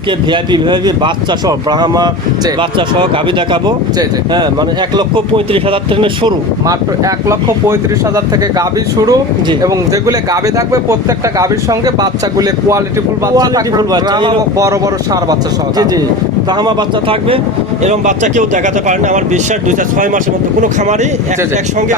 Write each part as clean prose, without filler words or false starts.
আজকে ভিআইপি বাচ্চা সহ ব্রাহ্মা বাচ্চা সহ গাভী দেখাবো। হ্যাঁ, মানে 1,35,000 থেকে শুরু, মাত্র 1,35,000 থেকে গাভী শুরু। এবং যেগুলো গাভী থাকবে প্রত্যেকটা গাভীর সঙ্গে বাচ্চাগুলো কোয়ালিটিফুল বাচ্চা থাকবে, বড় বড় ষাঁড় বাচ্চা সহ। জি ব্রাহ্মা বাচ্চা থাকবে। এরকম বাচ্চা কেউ দেখাতে পারে না, আমার বিশ্বাস 2-6 মাসের মধ্যে কোনো খামারই একসঙ্গে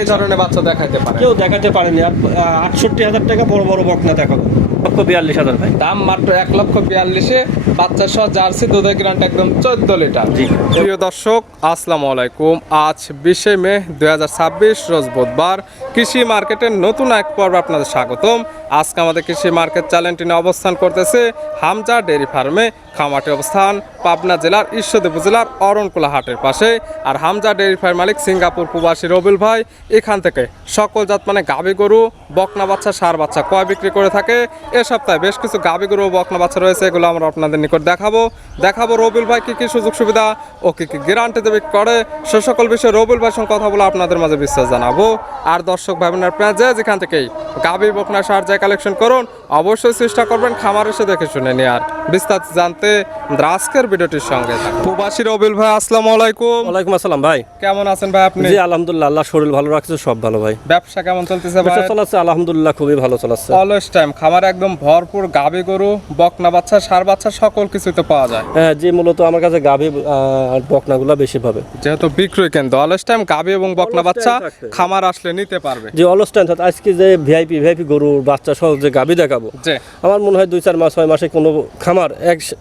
এই ধরনের বাচ্চা দেখাতে পারে কেউ দেখাতে পারেনি। 68,000 টাকা বড় বড় বকনা দেখাবো, 1,42,000 ভাই দাম, মাত্র 1,42,000-এ বাচ্চা সহ জার্সি, দুধের গ্যারান্টি একদম 14 লিটার। প্রিয় দর্শক, আসসালামু আলাইকুম। আজ 20 মে 2026 রোজ বুধবার। কৃষি মার্কেটের নতুন এক পর্ব আপনাদের স্বাগতম। আজকে আমাদের কৃষি মার্কেট চ্যানেলটি নিয়ে অবস্থান করতেছে হামজা ডেয়ারি ফার্মে। খামারটি অবস্থান পাবনা জেলার ঈশ্বরদী উপজেলার অরণকুলা হাটের পাশে। আর হামজা ডেয়ারি ফার্ম মালিক সিঙ্গাপুর প্রবাসী রবিউল ভাই এখান থেকে সকল জাত মানে গাভী গরু, বকনা বাচ্চা, ষাঁড় বাচ্চা ক্রয় বিক্রি করে থাকে। এ সপ্তাহে বেশ কিছু গাভী গরু ও বকনা বাচ্চা রয়েছে, এগুলো আমরা আপনাদের নিকট দেখাবো রবিউল ভাই কী সুযোগ সুবিধা ও কী গ্যারান্টি দেবে করে, সে সকল বিষয়ে রবিউল ভাইয়ের সঙ্গে কথা বলে আপনাদের মাঝে বিশ্বাস জানাবো। আর দর্শক ভাই বোনের আপনারা যেখান থেকেই গাভী, বকনা, ষাঁড় যায় কালেকশন করুন, অবশ্যই চেষ্টা করবেন খামার এসে দেখে শুনে নিয়ে। আর বিস্তারিত জানতে আজকের ভিডিওটির সঙ্গে প্রবাসী রবিউল ভাই, আসসালামু আলাইকুম। ওয়ালাইকুম আসসালাম ভাই, কেমন আছেন ভাই আপনি? জি আলহামদুলিল্লাহ, আল্লাহ শরীর ভালো রাখছে, সব ভালো ভাই। ব্যবসা কেমন চলতেছে ভাই? চলাচ্ছে আলহামদুলিল্লাহ, খুবই ভালো চলাচ্ছে। অলওয়েজ টাইম খামারে একদম ভরপুর গাভী গরু, বকনা বাচ্চা, ষাঁড় বাচ্চা সকল কিছুতে পাওয়া যায়। হ্যাঁ জি, মূলত আমার কাছে গাভী আর বকনাগুলো বেশি পাবে, যেহেতু বিক্রয় কেন্দ্র। অলওয়েজ টাইম গাভী এবং বকনা বাচ্চা খামার আসলে নিতে পারবে। জি অলওয়েজ টাইম। আজকে যে ভিআইপি গরুর বাচ্চা সহ যে গাভী দেখাবো, আমার মনে হয় 2-4 মাস 6 মাসে কোনো খামার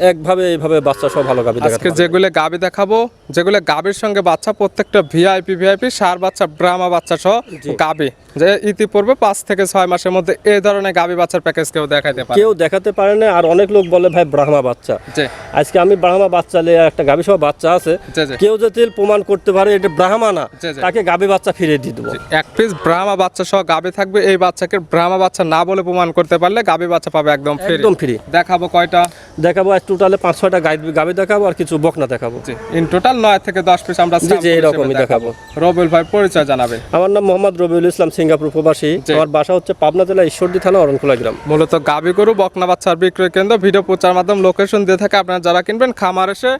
একভাবে এইভাবে বাচ্চা সহ ভালো গাভী দেখাবে। আজকে যেগুলো গাভী দেখাবো, যেগুলো গাভীর সঙ্গে বাচ্চা, প্রত্যেকটা ভিআইপি ষাঁড় বাচ্চা, ব্রাহ্মা বাচ্চা সহ গাভী, যে ইতিপূর্বে 5 থেকে 6 মাসের মধ্যে এই ধরনের গাভী বাচ্চার প্যাকেজ কেউ দেখাতে পারে না। আর অনেক লোক বলে ভাই ব্রাহ্মা বাচ্চা, আজকে আমি ব্রাহ্মা বাচ্চা একটা গাভী সহ বাচ্চা আছে, কেউ যদি প্রমাণ করতে পারে এটা ব্রাহ্মা না, তাকে গাভী বাচ্চা ফিরিয়ে দিয়ে দেবো। এক পিস ব্রাহ্মা বাচ্চা সহ গাভী থাকবে, এই বাচ্চাকে ব্রাহ্মা বাচ্চা না বলে প্রমাণ করতে পারলে গাভী বাচ্চা পাবে একদম ফ্রি। দেখাবো কয়টা? দেখাবো আজ টোটালে 5-6টা গাভী দেখাবো আর কিছু বকনা দেখাবো। ইন টোটাল 9 থেকে 10 পিস আমরা এরকমই দেখাবো। রবিউল ভাই পরিচয় জানাবে। আমার নাম মোহাম্মদ রবিউল ইসলাম, সিঙ্গাপুর প্রবাসী। আমার বাসা হচ্ছে পাবনা জেলা ঈশ্বরদী থানা অরণকুলা গ্রাম। মূলত গাভী গরু, বকনা বাচ্চার বিক্রয় কেন্দ্র। ভিডিও প্রচার মাধ্যম লোকেশন দিয়ে থাকে, আপনারা যারা কিনবেন খামার এসে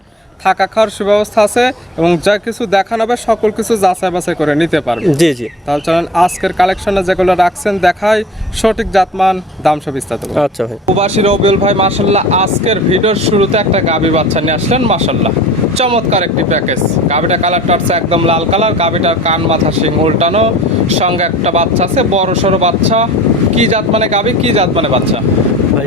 থাকা খাওয়ার সুব্যবস্থা আছে এবং যা কিছু দেখানো হবে সকল কিছু যাচাই বাছাই করে নিতে পারবেন। জি তাহলে চলেন আজকের কালেকশনে যেগুলো রাখছেন দেখাই, সঠিক জাতমান দাম সব বিস্তারিত। আচ্ছা ভাই। প্রবাসী রবিউল ভাই মাশাআল্লাহ আজকের ভিডিওর শুরুতে একটা গাভী বাচ্চা নিয়ে আসলেন, মাশাআল্লাহ চমৎকার একটি প্যাকেজ। গাভীটা কালারটা হচ্ছে একদম লাল কালার, গাভীটার কান মাথা শিং উল্টানো, সঙ্গে একটা বাচ্চা আছে বড় সড়ো বাচ্চা। কি জাত মানে গাভী, কি জাত মানে বাচ্চা?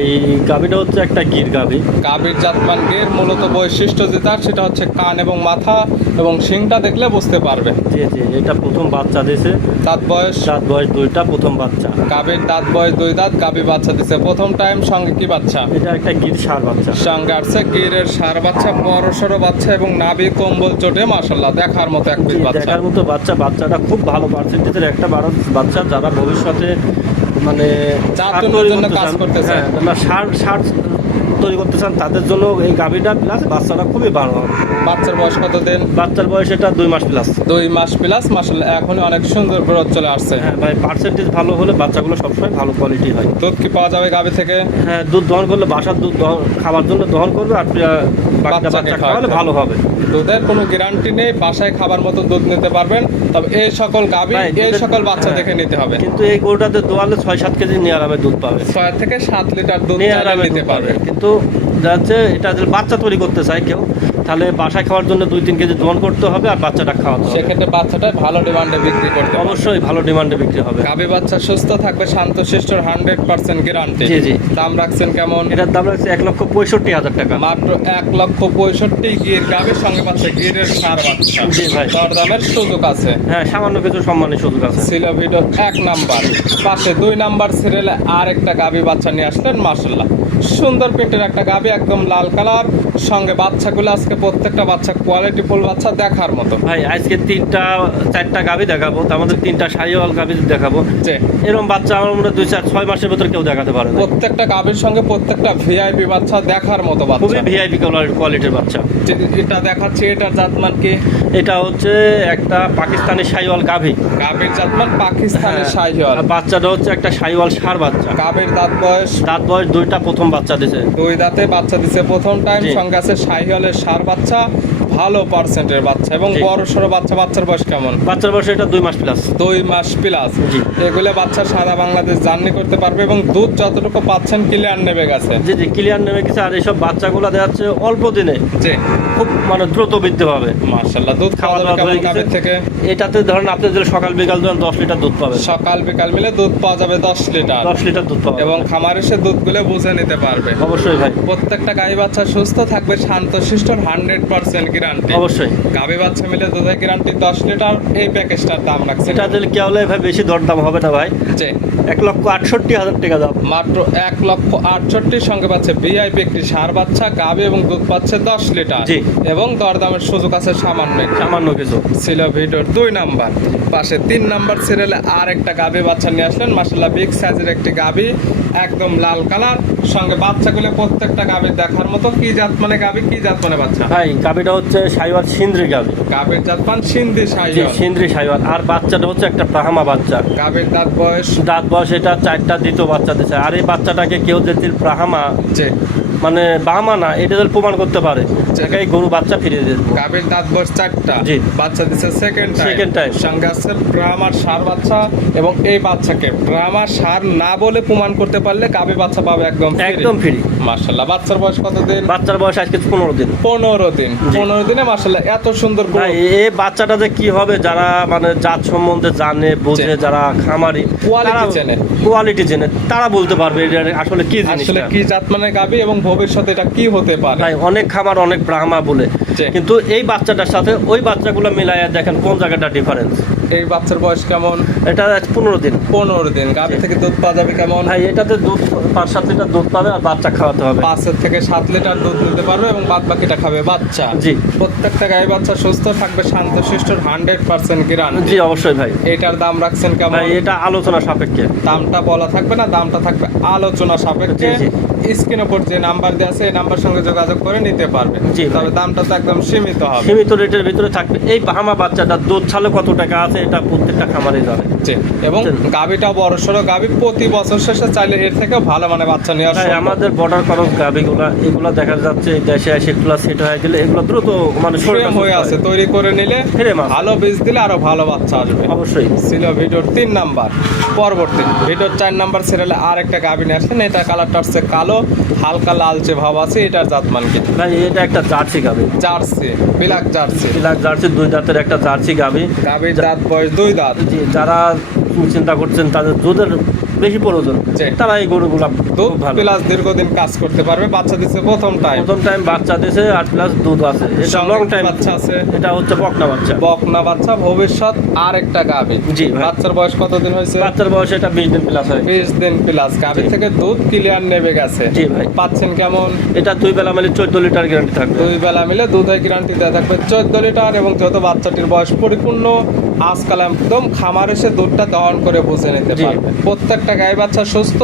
এই গাভীটা হচ্ছে একটা গির গাভী। গাভীর জাতমান গির, মূলত বৈশিষ্ট্য যেটা সেটা হচ্ছে কান এবং মাথা এবং শিংটা দেখলে বুঝতে পারবে। জি এটা প্রথম বাচ্চা দিয়েছে। দাঁত বয়স 2টা, প্রথম বাচ্চা। গাভীর দাঁত বয়স 2 দাঁত, গাভী বাচ্চা দিছে প্রথম টাইম। সঙ্গে কি বাচ্চা? এটা একটা গির ষাঁড় বাচ্চা। সঙ্গে আসছে গিরের ষাঁড় বাচ্চা, বড় সড়ো বাচ্চা এবং নাভি কম্বল চটে মাশাআল্লাহ দেখার মতো এক পিস বাচ্চা। দেখার মতো বাচ্চা। বাচ্চাটা খুব ভালো পার্সেন্টেজের একটা বাচ্চা, যারা ভবিষ্যতে মানে কাজ করতেছে, ষাঁড় তৈরি করতে চান তাদের জন্য এই গাভীটা প্লাস বাচ্চাটা খুবই ভালো হবে। বাচ্চার বয়স কত দিন? বাচ্চার বয়স এটা 2 মাস প্লাস। 2 মাস প্লাস মাশাআল্লাহ, এখন অনেক সুন্দর গ্রোথ চলে আসছে। হ্যাঁ ভাই, পার্সেন্টেজ ভালো হলে বাচ্চাগুলো সবসময় ভালো কোয়ালিটি হয়। দুধ কি পাওয়া যাবে গাভী থেকে? হ্যাঁ, দুধ দহন করলে বাসার দুধ খাবার জন্য দহন করবে, আর বাচ্চা খাওয়ালে ভালো হবে। দুধের কোনো গ্যারান্টি নেই, বাসায় খাবার মতো দুধ নিতে পারবেন, তবে এই সকল গাভী, এই সকল বাচ্চা দেখে নিতে হবে। কিন্তু এই গরুটাতে দোয়ালে 6-7 কেজি নিয়ে আরামে দুধ পাবে, 6 থেকে 7 লিটার দুধ নিতে পারবে। কিন্তু যাচ্ছে এটা যদি বাচ্চা তৈরি করতে চায় কেউ, তাহলে বাসায় খাওয়ার জন্য 2-3 কেজি দহন করতে হবে আর বাচ্চাটা খাওয়াতে হবে। সেক্ষেত্রে বাচ্চাটা ভালো ডিমান্ডে বিক্রি করতে হবে। অবশ্যই ভালো ডিমান্ডে বিক্রি হবে। গাভী বাচ্চা সুস্থ থাকবে, শান্তশিষ্ট, 100% গ্যারান্টি। জি দাম রাখছেন কেমন? এটার দাম রাখছে 1,65,000 টাকা। মাত্র 1,65,000 গির গাভীর সঙ্গে পাচ্ছে গিরের ষাঁড় বাচ্চা। জি ভাই, দর দামের সুযোগ আছে। হ্যাঁ, সামান্য কিছু সম্মানের সুযোগ আছে। ছিল ভিডিও 1 নাম্বার, পাশে 2 নাম্বার সিরিয়ালে আর একটা গাভী বাচ্চা নিয়ে আসলেন, মাশাআল্লাহ সুন্দর পেটের একটা গাভী, একদম লাল কালার। সঙ্গে বাচ্চাগুলো আজকে প্রত্যেকটা বাচ্চা কোয়ালিটি ফুল বাচ্চা দেখার মতো। ভাই আজকে 3-4টা গাভী দেখাবো, তার মধ্যে 3টা শাহিওয়াল গাভী দেখাবো। যে এরকম বাচ্চা আমার মনে হয় 2-6 মাসের ভিতর কেউ দেখাতে পারে না। প্রত্যেকটা গাভীর সঙ্গে প্রত্যেকটা ভিআইপি বাচ্চা দেখার মতো বাচ্চা, খুবই ভিআইপি কোয়ালিটির বাচ্চা। এটা দেখাচ্ছে, এটার জাতমান কি? এটা হচ্ছে একটা পাকিস্তানি শাহিওয়াল গাভী। গাভীর জাতমান পাকিস্তানি শাহিওয়াল। আর বাচ্চাটা হচ্ছে একটা শাহিওয়াল ষাঁড় বাচ্চা। গাভীর দাঁত বয়স 2টা, প্রথম বাচ্চা দিছে। 2 দাঁতে বাচ্চা দিছে প্রথম টাইম। জি। সঙ্গে আছে শাহিওয়ালের ষাঁড় বাচ্চা, ভালো পার্সেন্টের বাচ্চা এবং জি। বড় সড়ো বাচ্চা। বাচ্চার বয়স কেমন? বাচ্চার বয়স এটা 2 মাস প্লাস। 2 মাস প্লাস। জি। এগুলো বাচ্চা সারা বাংলাদেশ জার্নি করতে পারবে এবং দুধ যতটুকু পাচ্ছেন ক্লিয়ার নেবে গেছে। জি জি, ক্লিয়ার নেমে গেছে। আর এইসব বাচ্চাগুলো দেখা যাচ্ছে অল্প দিনে জি, খুব মানে দ্রুত বৃদ্ধি পাবে। মাশাআল্লাহ। দুধ খাওয়া খাওয়া দাওয়া কেমন হয়ে গেছে। গাভীর থেকে? এটাতে ধরেন আপনি যদি সকাল বিকাল ধরেন 10 লিটার দুধ পাবেন। সকাল বিকাল মিলে দুধ পাওয়া যাবে 10 লিটার। 10 লিটার দুধ পাবেন এবং খামারে এসে দুধগুলো বুঝে নিতে পারবে। অবশ্যই ভাই, প্রত্যেকটা গাভী বাচ্চা সুস্থ থাকবে, শান্তশিষ্ট, 100% গ্যারান্টি। অবশ্যই। গাভী বাচ্চা মিলে দুধের গ্যারান্টি 10 লিটার। এই প্যাকেজটার দাম রাখছে এটা দিলে কি হলে ভাই বেশি দরদাম হবে না ভাই। যে 1,68,000 টাকা দাম। মাত্র 1,68,000 সঙ্গে পাচ্ছে ভিআইপি একটি ষাঁড় বাচ্চা, গাভী এবং দুধ পাচ্ছে 10 লিটার। জি। এবং দরদামের সুযোগ আছে সামান্য একটু। সামান্য কিছু। ছিল ভিডিওর 2 নাম্বার। পাশে 3 নাম্বার সিরিয়ালে আর একটা গাভী বাচ্চা নিয়ে আসলেন। মাশাআল্লাহ বিগ সাইজের একটি গাভী, একদম লাল কালার। সঙ্গে বাচ্চাগুলো প্রত্যেকটা গাভীর দেখার মতো। কি জাত মানে গাভী, কি জাত মানে বাচ্চা? ভাই গাভীটা হচ্ছে শাহিওয়াল সিন্দ্রি গাভী। গাভীর জাত মান সিন্ধি জি, শাহিওয়াল। সিন্দ্রি শাহিওয়াল। আর বাচ্চাটা হচ্ছে একটা ব্রাহ্মা বাচ্চা। গাভীর দাঁত বয়স দাঁত বয়স এটা 4টা, দ্বিতীয় বাচ্চা দিচ্ছে। আর এই বাচ্চাটাকে কেউ যদি ব্রাহ্মা যে মানে বাহামা না, এটা যদি প্রমাণ করতে পারে এই গরু বাচ্চা ফিরিয়ে দেবো। গাভীর দাঁত বয়স 4টা। জি। বাচ্চা দিচ্ছে সেকেন্ড Second time। সঙ্গে আছে ব্রাহ্মার ষাঁড় বাচ্চা। এবং এই বাচ্চাকে ব্রাহ্মার ষাঁড় না বলে প্রমাণ করতে পারলে গাভী বাচ্চা পাবে একদম একদম ফ্রি। মাশাআল্লাহ। বাচ্চার বয়স কতদিন? বাচ্চার বয়স আজকে 15 দিন। 15 দিন। জি। 15 দিনে মাশাআল্লাহ এত সুন্দর গরু। ভাই এই বাচ্চাটা যে কি হবে, যারা মানে জাত সম্বন্ধে জানে বোঝে, জি। যারা খামারি Quality চেনে। কোয়ালিটি চেনে, তারা বলতে পারবে এটা আসলে কি জিনিস। আসলে কি জাত মানে গাভী এবং ভবিষ্যতে এটা কি হতে পারে। ভাই অনেক খামার অনেক ব্রাহ্মা বলে, জি। কিন্তু এই বাচ্চাটার সাথে ওই বাচ্চাগুলো মিলাইয়া দেখেন কোন জায়গাটা ডিফারেন্স। এই বাচ্চার বয়স কেমন? এটা 15 দিন। 15 দিন। গাভী থেকে দুধ পাওয়া যাবে কেমন? ভাই এটাতে দুধ 5-7 লিটার দুধ পাবে, আর বাচ্চা খাওয়াতে হবে 5 থেকে 7 লিটার দুধ নিতে পারবে এবং বাদ বাকিটা খাবে বাচ্চা। জি। প্রত্যেকটা গাভী বাচ্চা সুস্থ থাকবে, শান্তশিষ্ট, 100% গ্যারান্টি। জি অবশ্যই ভাই। এটার দাম রাখছেন কেমন? ভাই এটা আলোচনা সাপেক্ষে। দামটা বলা থাকবে না, দামটা থাকবে আলোচনা সাপেক্ষে। জি, স্ক্রিনের উপর যে নাম্বার দেওয়া আছে এই নাম্বার সঙ্গে যোগাযোগ করে নিতে পারবে। জি ভাই। তবে দামটা তো একদম সীমিত হবে। সীমিত রেটের ভিতরে থাকবে। এই বাহামা বাচ্চাটা দুধ ছালে কত টাকা আছে এটা প্রত্যেকটা খামারে যাবে। জি। এবং জি। গাভীটা বড় সড়ো গাভী, প্রতি বছর শেষে চাইলে এর থেকে ভালো মানে বাচ্চা নেওয়া ভাই সম্ভব। আমাদের বর্ডার খরচ গাভিগুলা এগুলা দেখা যাচ্ছে দেশে এসে এগুলা সেট হয়ে গেলে এগুলো দ্রুত মানে ফ্রেম হয়ে আছে, তৈরি করে নিলে Frame আছে। ভালো বীজ দিলে আরো ভালো বাচ্চা আসবে। অবশ্যই। ছিল ভিডিওর 3 নাম্বার। পরবর্তী ভিডিওর 4 নাম্বার সিরিয়ালে আর একটা গাভী নিয়ে আসলেন। এটা কালারটা হচ্ছে কালো, হালকা লালচে ভাব আছে। এটার জাতমান কি? ভাই এটা একটা জার্সি গাভি। Jersey, black jersey. Black jersey, 2 দাঁতের একটা জার্সি গাভি। গাভীর দাঁত বয়স 2 দাঁত। জি, যারা চিন্তা করছেন তাদের দুধের বেশি প্রয়োজন, জি। তারা এই গরুগুলা দুধ খুব ভালো। প্লাস দীর্ঘদিন কাজ করতে পারবে। বাচ্চা দিচ্ছে প্রথম টাইম। প্রথম টাইম বাচ্চা দিয়েছে আর প্লাস দুধ আছে। এটা লং টাইম বাচ্চা আছে। এটা হচ্ছে বকনা বাচ্চা। বকনা বাচ্চা, ভবিষ্যৎ আর একটা গাভী। জি ভাই। বাচ্চার বয়স কতদিন হয়েছে? বাচ্চার বয়স এটা 20 দিন প্লাস হয়। 20 দিন প্লাস। গাভী জি। থেকে দুধ ক্লিয়ার নেবে গেছে। জি ভাই। পাচ্ছেন কেমন? এটা 2 বেলা মিলে 14 লিটার গ্যারান্টি থাকবে। 2 বেলা মিলে দুধের গ্যারান্টি দেওয়া থাকবে 14 লিটার। এবং যেহেতু বাচ্চাটির বয়স পরিপূর্ণ, আজকাল একদম খামার এসে দুধটা দহন করে বুঝে নিতে জি। পারবে। প্রত্যেকটা গাই বাচ্চা সুস্থ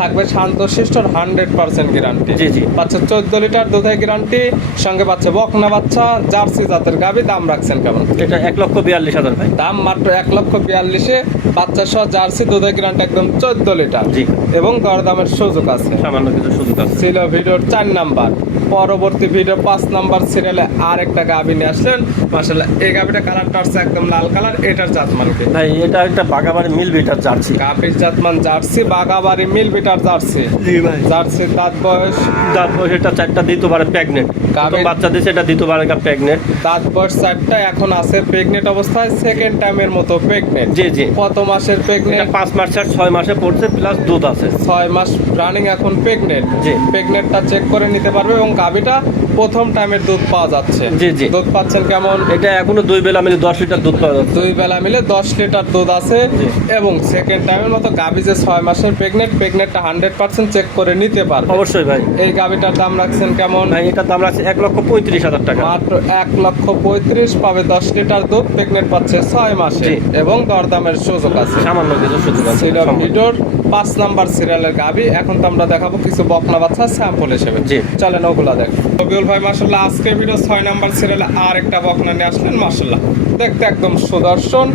থাকবে, শান্তশিষ্ট, 100% গ্যারান্টি। জি জি। বাচ্চা 14 লিটার দুধের গ্যারান্টি। সঙ্গে বাচ্চা বকনা বাচ্চা, জার্সি জাতের গাভী। দাম রাখছেন কেমন? এটা 1,42,000 ভাই। দাম মাত্র 1,42,000। বাচ্চা সহ জার্সি দুধের গ্যারান্টি একদম 14 লিটার। জি। এবং দরদামের সুযোগ আছে। সামান্য কিছু সুযোগ আছে। ছিল ভিডিওর 4 নাম্বার। পরবর্তী ভিডিও 5 নাম্বার সিরিয়ালে আর একটা গাভী নিয়ে আসলেন। মাশাআল্লাহ এই গাভীটা কালারটা হচ্ছে একদম লাল কালার। এটার জাতমান কি? ভাই এটা একটা বাগাবাড়ি মিল বিটার জার্সি। গাভীর জাতমান জার্সি, বাগাবাড়ি মিল বিটার জার্সি। জি ভাই। জার্সির দাঁত বয়স দাঁত বয়স এটা 4টা, দ্বিতীয়বারে প্রেগনেন্ট। প্রথম গাভীর- বাচ্চা দিয়েছে, এটা দ্বিতীয়বারে প্রেগনেন্ট। দাঁত বয়স 4টা, এখন আছে প্রেগনেন্ট অবস্থায়, সেকেন্ড টাইমের মতো প্রেগনেন্ট। জি জি। প্রথম মাসের এটা প্রেগনেন্ট, 5 মাস আর 6 মাসে পড়ছে, প্লাস দুধ আছে। 6 মাস রানিং এখন প্রেগনেন্ট। জি। প্রেগনেন্টটা চেক করে নিতে পারবে এবং গাভীটা প্রথম টাইমের দুধ পাওয়া যাচ্ছে। জি, জি। দুধ পাচ্ছেন কেমন? এটা এখনো 2 বেলা মিলে 10 লিটার দুধ পাওয়া যাচ্ছে। 2 বেলা মিলে 10 লিটার দুধ আছে। জি। এবং সেকেন্ড টাইমের মতো গাভী যে 6 মাসের প্রেগনেন্টটা 100% চেক করে নিতে পারবে। অবশ্যই ভাই। এই গাভীটার দাম রাখছেন কেমন? ভাই এটার দাম আছে 1,35,000 টাকা। মাত্র 1,35,000 পাবে 10 লিটার দুধ, প্রেগনেন্ট পাচ্ছে 6 মাসে জি। এবং দরদামের সুযোগ আছে। সামান্য কিছু সুযোগ আছে। ছিল ভিডিওর 5 নাম্বার সিরিয়ালের গাভী। এখন তো আমরা দেখাবো কিছু বকনা বাচ্চা স্যাম্পল হিসেবে। জি। চলেন ওগুলা দেখ। রবিউল ভাই মাশাআল্লাহ আজকে ভিডিও 6 নাম্বার সিরিয়ালে আর একটা বকনা নিয়ে আসলেন। মাশাআল্লাহ দেখতে একদম সুদর্শন,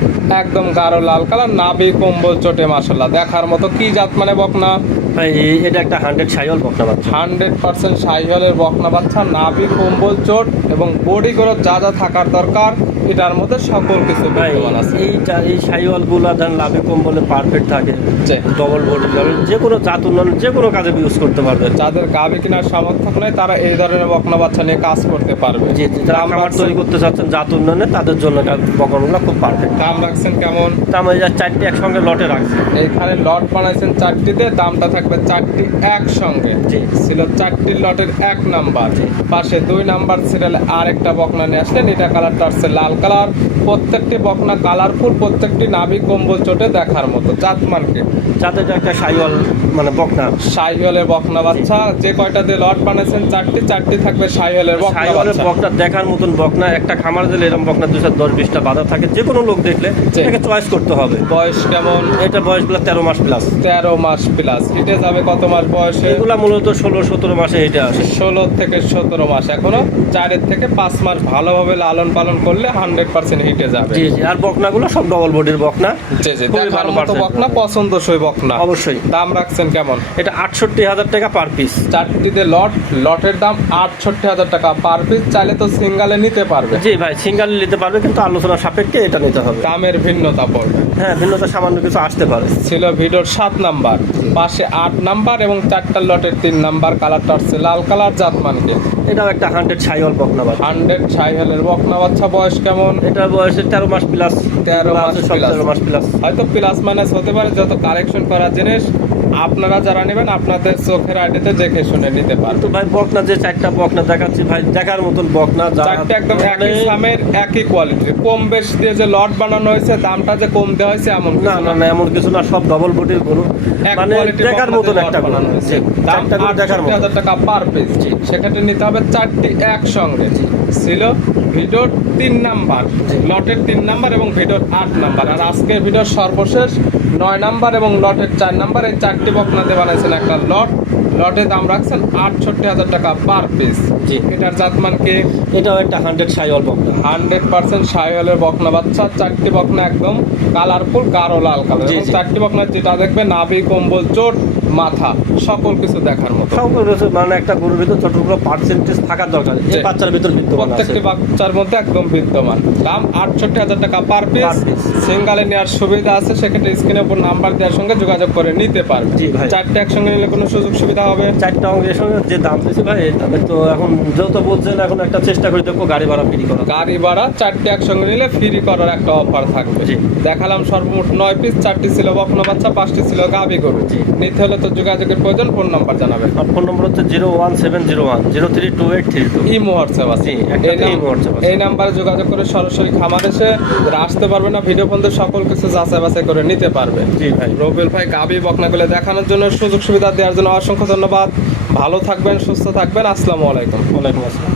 একদম গাঢ় লাল কালার, নাভি কম্বল চটে, মাশাআল্লাহ দেখার মতো। কি জাত মানে বকনা? ভাই এটা একটা 100 শাহিওয়াল বকনা বাচ্চা। 100% শাহিওয়ালের বকনা বাচ্চা, নাভি কম্বল চোট এবং বডি গ্রোথ যা যা থাকার দরকার এটার মধ্যে সকল কিছু ভাই বিদ্যমান আছে। এই শাহিওয়াল গুলা ধান লাভে কম্বলে পারফেক্ট থাকে, জি। ডবল বডি লেভেল, যে কোনো জাত উন্নয়ন যে কোনো কাজে ইউজ করতে পারবে। যাদের গাভী কেনার সামর্থ্য নেই তারা এই ধরনের বকনা বাচ্চা নিয়ে কাজ করতে পারবে। জি, যারা খামার তৈরি করতে চাচ্ছেন জাত উন্নয়নে, তাদের জন্য বকনাগুলো খুব পারফেক্ট। দাম রাখছেন কেমন? দাম ওই 4টি একসঙ্গে লটে রাখছে। এইখানে লট বানাইছেন 4টিতে, দামটা থাকবে 4টি একসঙ্গে। জি। ছিল 4টি লটের 1 নাম্বার। জি। পাশে 2 নাম্বার সিরিয়ালে আরেকটা বকনা নিয়ে আসলেন। এটা কালারটা আসছে লাল কালার। প্রত্যেকটি বকনা কালারফুল, প্রত্যেকটি নাভি কম্বল চটে দেখার মতো। জাতমানকে যাতে এটা একটা শাহিওয়াল মানে বকনা। শাহিওয়ালের বকনা বাচ্চা। যে কয়টা দিয়ে লট বানাইছেন 4টি থাকবে শাহিওয়ালের বকনা শাহিওয়ালের বাচ্চা। বকনা দেখার মতন বকনা। একটা খামার দিলে এরকম বকনা 210-20টা বাধা থাকে, যে কোনো লোক দেখলে জি। এটাকে চয়েস করতে হবে। বয়স কেমন? এটা বয়সগুলো 13 মাস প্লাস। 13 মাস প্লাস। হিটে যাবে কত মাস বয়সে? এগুলা মূলত 16-17 মাসে এটা আসে। 16 থেকে 17 মাস। এখনো 4 থেকে 5 মাস ভালোভাবে লালন পালন করলে 100% হিটে যাবে। জি, জি। আর বকনাগুলো সব ডবল বডির বকনা। জি, জি। খুবই দেখার ভালো মতো percent। বকনা, পছন্দসই বকনা। অবশ্যই। দাম রাখছেন কেমন? এটা 68,000 টাকা পার পিস। 4টিতে লটের দাম 68,000 টাকা পার পিস। চাইলে তো সিঙ্গালে নিতে পারবে। জি ভাই, সিঙ্গেল নিতে পারবে, কিন্তু আলোচনা সাপেক্ষে এটা নিতে হবে। দামের ভিন্নতা পড়বে। হ্যাঁ, ভিন্নতা সামান্য কিছু আসতে পারে। ছিল ভিডিওর 7 নাম্বার, পাশে 8 নাম্বার এবং 4টা লটের 3 নাম্বার। কালারটা আসছে লাল কালার। জাতমানকে এটাও একটা 100 শাহিওয়াল বকনা বাচ্চা। 100 শাহিওয়ালের বকনা বাচ্চা। বয়স কেমন? এটা বয়সে 13 মাস প্লাস। 13 মাস সব plus। 13 মাস প্লাস। হয়তো প্লাস মাইনাস হতে পারে, যত কালেকশন করার জিনিস আপনারা যারা নেবেন আপনাদের চোখের আইডিতে দেখে শুনে নিতে পারবেন। তো ভাই বকনা যে 4টা বকনা দেখাচ্ছি ভাই, দেখার মতন বকনা। 4টা একদম একই সামের, একই কোয়ালিটির। কম বেশ দিয়ে যে লট বানানো হয়েছে, দামটা যে কম দেওয়া হয়েছে এমন না না না, এমন কিছু না, সব ডবল বডির গরু, মানে দেখার মতন একটা গরু। জি, দাম 4টা গরু দেখার মতন। 68,000 টাকা পার পিস। সেক্ষেত্রে নিতে হবে 4টি একসঙ্গে। ছিল ভিডিওর 3 নাম্বার, লটের 3 নাম্বার এবং ভিডিওর 8 নাম্বার। আর আজকের ভিডিওর সর্বশেষ 9 নাম্বার এবং লটের 4 নাম্বার। এই 4টি বকনাতে বানাইছেন একটা লট। লটের দাম রাখছেন 68,000 টাকা পার পিস। জি। এটার জাতমানকে? এটাও একটা 100 শাহিওয়াল বকনা। 100% শাহিওয়ালের বকনা বাচ্চা। 4টি বকনা একদম কালারফুল, গাঢ় লাল কালার। জি, এবং জি। 4টি বকনা যেটা দেখবে নাভি কম্বল চোট মাথা সকল কিছু দেখার মতো। সব রয়েছে, মানে একটা গরুর ভিতর যতগুলো পার্সেন্টেজ থাকার দরকার জি। এই বাচ্চার ভিতর বিদ্যমান আছে। প্রত্যেকটি বাচ্চার মধ্যে একদম বিদ্যমান। দাম 68,000 টাকা পার পিস। Per piece। সিঙ্গালে নেওয়ার সুবিধা আছে, সেক্ষেত্রে স্ক্রিনের উপর নাম্বার দেওয়ার সঙ্গে যোগাযোগ করে নিতে পারবে। জি ভাই। 4টা একসঙ্গে নিলে কোনো সুযোগ সুবিধা হবে? 4টা অঙ্গের সঙ্গে যে দাম পেয়েছি ভাই, তবে তো এখন যেহেতু বলছেন, এখন একটা চেষ্টা করে দেখবো গাড়ি ভাড়া ফ্রি করা। গাড়ি ভাড়া 4টি একসঙ্গে নিলে ফ্রি করার একটা অফার থাকবে। জি। দেখালাম সর্বমোট 9 পিস। 4টি ছিল বকনা বাচ্চা, 5টি ছিল গাভী গরু। জি। নিতে হলে তো যোগাযোগের প্রয়োজন। ফোন নাম্বার জানাবেন। আর ফোন নম্বর হচ্ছে 01701032832। ইমো হোয়াটসঅ্যাপ আছে। জি, একটা ইমো হোয়াটসঅ্যাপ আছে। এই নাম্বারে যোগাযোগ করে সরাসরি খামার এসে যারা আসতে পারবে না, ভিডিও ফোন সকল কিছু যাচাই বাছাই করে নিতে পারবে। জি ভাই। রবিউল ভাই গাভী বকনাগুলো দেখানোর জন্য, সুযোগ সুবিধা দেওয়ার জন্য অসংখ্য ধন্যবাদ। ভালো থাকবেন, সুস্থ থাকবেন। আসসালামু আলাইকুম। ওয়ালাইকুম আসসালাম।